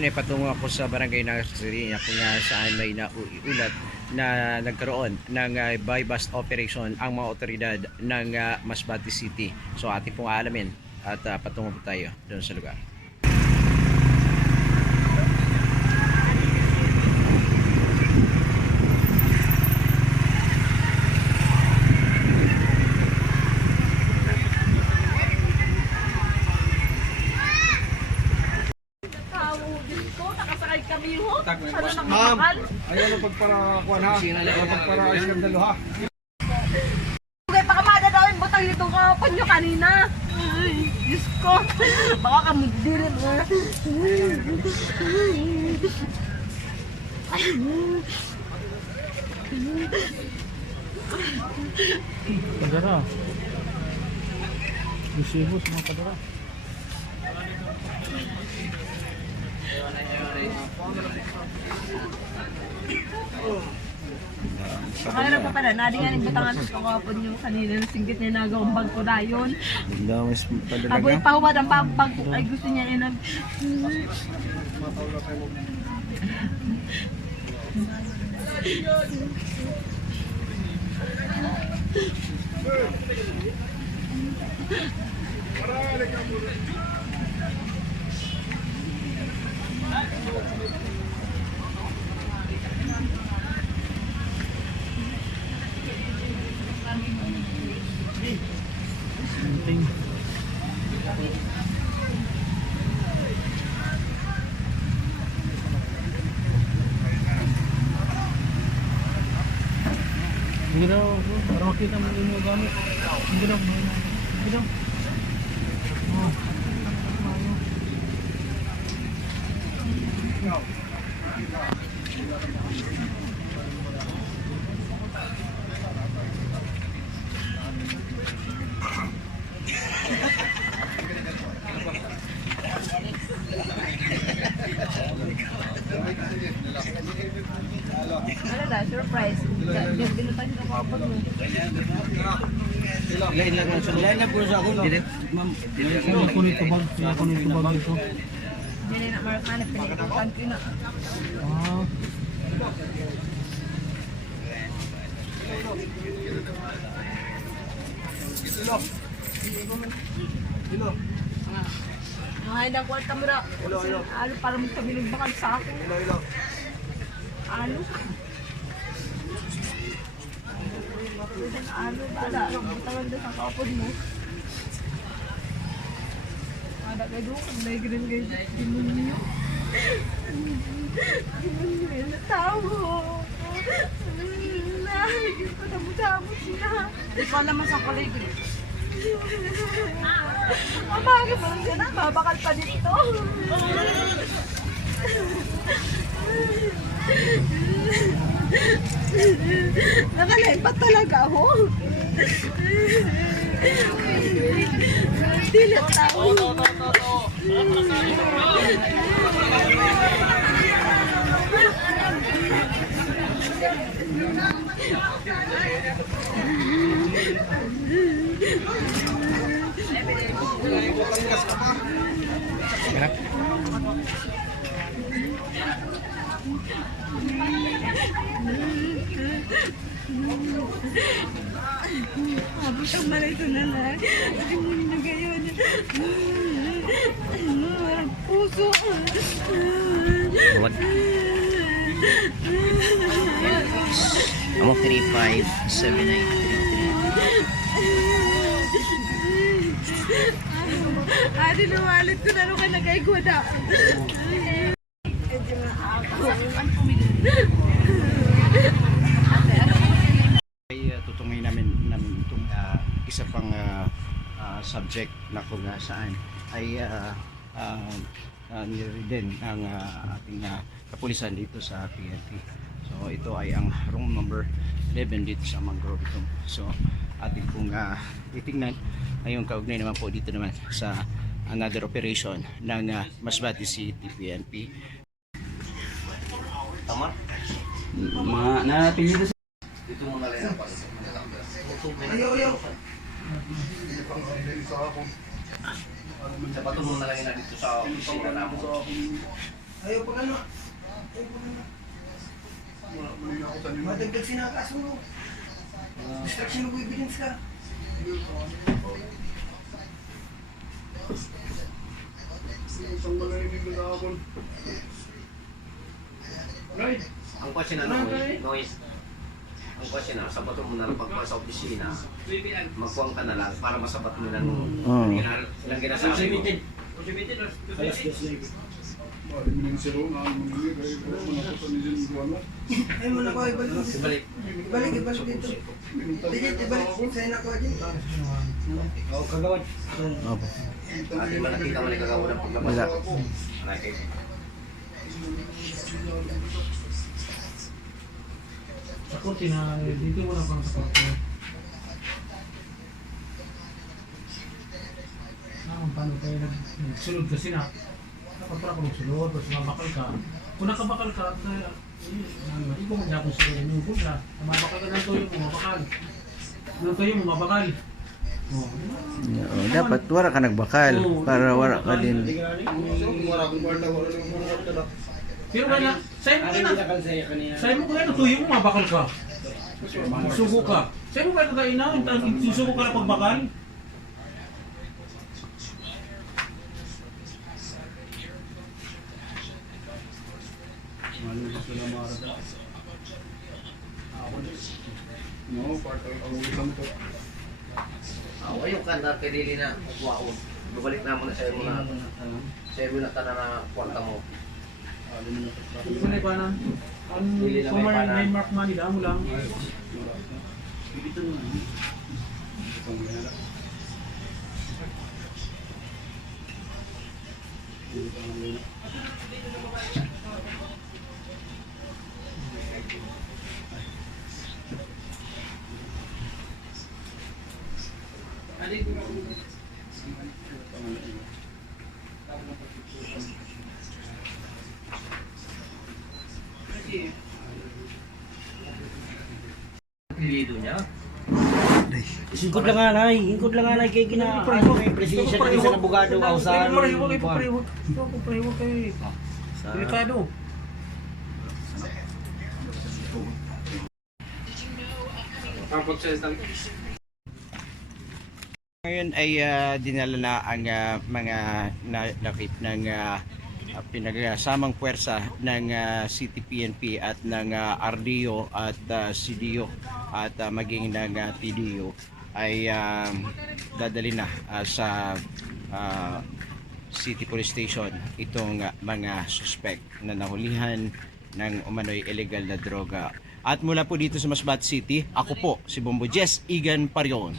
Patungo ako sa barangay ng Sirina kung saan may nauulat na nagkaroon ng buy bust operation ang mga otoridad ng Masbate City. So ating pong aalamin at patungo po tayo doon sa lugar. Ma'am, ayan ang pagparakuan ha. Pagpara iskandalo ha. Okay, baka madadawin butang nitong kapon nyo kanina. Ay, Diyos ko. Baka kamudirin. Padara. Busibos mga padara. Ano pa pala, nadingan yung butangan sa kapon nyo kanina. Singgit niya nagawang bag ko na yun. Aboy pa huwad ang bag ko. Ay gusto niya inag... Hindi daw, para makita mo yung mga gamit. Hindi daw, hindi daw. Ano na, surprise. Binutan nyo kapon mo. Lain na po sa ako. Ma'am, sila ko nito bag. Sila ko nito bag ito. Hindi na marakanap. Pinikutan ko na. Ah. Ay, nagkwalta mo na. Ano, para mo sa binagbakan sa akin. Ano? Ano, bala. Butangan doon sa kapon mo. Ada kayo doon. Kung naigirin kayo. Demonyo. Demonyo yung natawo. Nahigil ko na mo siya. Ikaw alam mo sa kolegyo. Bakit mo lang siya na? Babakal pa dito. Nakalipat talaga ako. Dilat ako. Habang ang malito na lang. Hindi mo na gayon. Ang puso. What? Amo 357933. Adi nawalit ko na nung ka nagkaigwada. Edi nga ako. Tutungin namin itong isa pang subject na kung saan ay nire-din ang ating kapulisan dito sa PNP. So ito ay ang room number 11 dito sa Mangrove Tomb. So ating pong titingnan ayong kaugnay naman po dito naman sa another operation ng Masbate City PNP. Tama? Mga napili sa Dito muna lang yan. Ayaw. Sapato muna lang yan dito sa opisina namin. Ayaw pa ano. Madagdag sinakaso mo. Distraction of evidence ka. Right. Ang question na noise. Ang question na, sabato mo na lang pagpasa sa opisina, magkuwang ka na lang para masabat mo na nung ilang ginasabi mo. Ay mo na ko ibalik. Ibalik. Ibalik dito. Digit ibalik sa ina ko din. Opo. Ate man nakita mo na kagawa ng paglabas. Wala. Okay. Ako, dito mo na pang sa korte. Paano kayo nagsulod kasi na? Dapat para kung magsulod, tapos mabakal ka. Kung nakabakal ka, hindi ko magyakong sulod yung kula. Mabakal ka ng tuyo mo, mabakal. Ng tuyo mo, mabakal. Dapat wala ka nagbakal para wala ka din. Pero wala, sa'yo mo ka na. Sa'yo mo ka na, tuyo mo, mabakal ka. Sugo ka. Sa'yo mo ka na kainaw, susugo ka na pagbakal. Ayun ka na kadili na kuwaon. Babalik na mo na sa'yo mo na. Sa'yo mo na tanan na kwarta mo. Kung may panan, kung may mark money lang mo lang. Pilido niya. Ingkod lang nga na, kay kina presensya ng isang abogado o sa Pareho kay delikado. Ngayon ay dinala na ang mga nakip ng pinagsamang puwersa ng City PNP at ng RDO at CDO at maging ng PDO ay dadali na sa City Police Station itong mga suspect na nahulihan ng umano'y illegal na droga. At mula po dito sa Masbate City, ako po si Bombo Jess Igan Parion.